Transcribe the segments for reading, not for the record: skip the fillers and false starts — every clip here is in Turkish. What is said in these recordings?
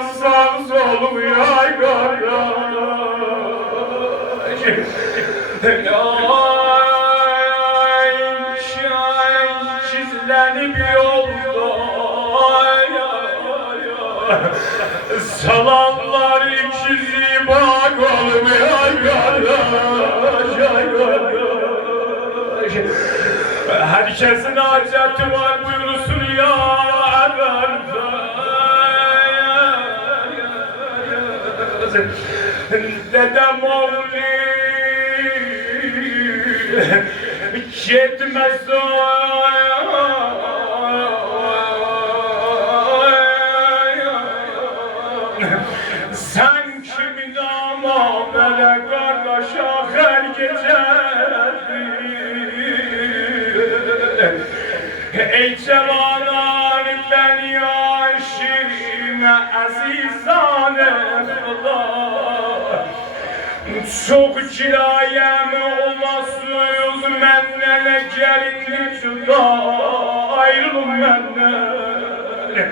sağ solum yay kardeş. Çizlenip yolda salanlar ikizi bakalım yay kardeş. Herkesin haceti var buyursun ya dedem oğlu gitmez sen kimin ama böyle kardeşe her gece ey cevanan ben yaşime azizane çok cirayem olmasız menden gelin juda ayrılın menden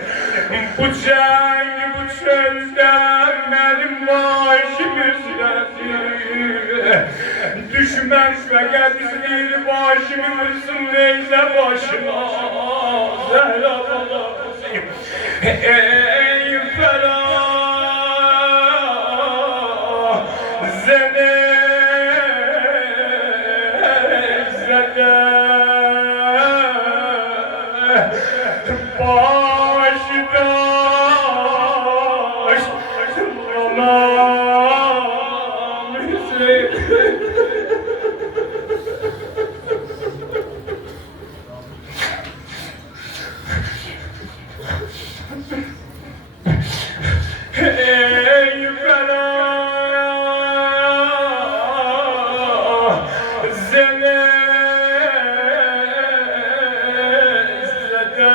bu cenk bu çölde benim başım üzerinde düşmez fakat bir başım vursun neyse başıma Zehra Allah'ım ey ferah zene zede başdaş anam Hüseyin ey ferah zene zede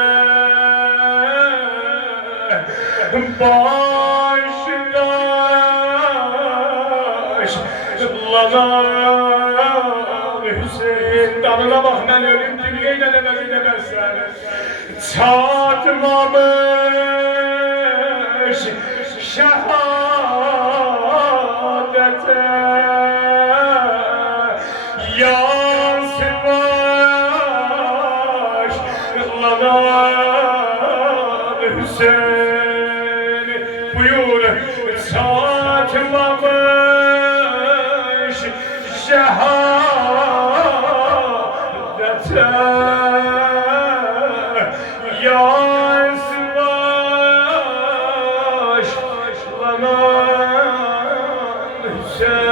başdaş lan Hüseyin damına bak ben ölüm dünyayı da demez demezsen çatmamış şehadete yansımış lan Hüseyin buyur çatmamış şehadete yansımış lan Hüseyin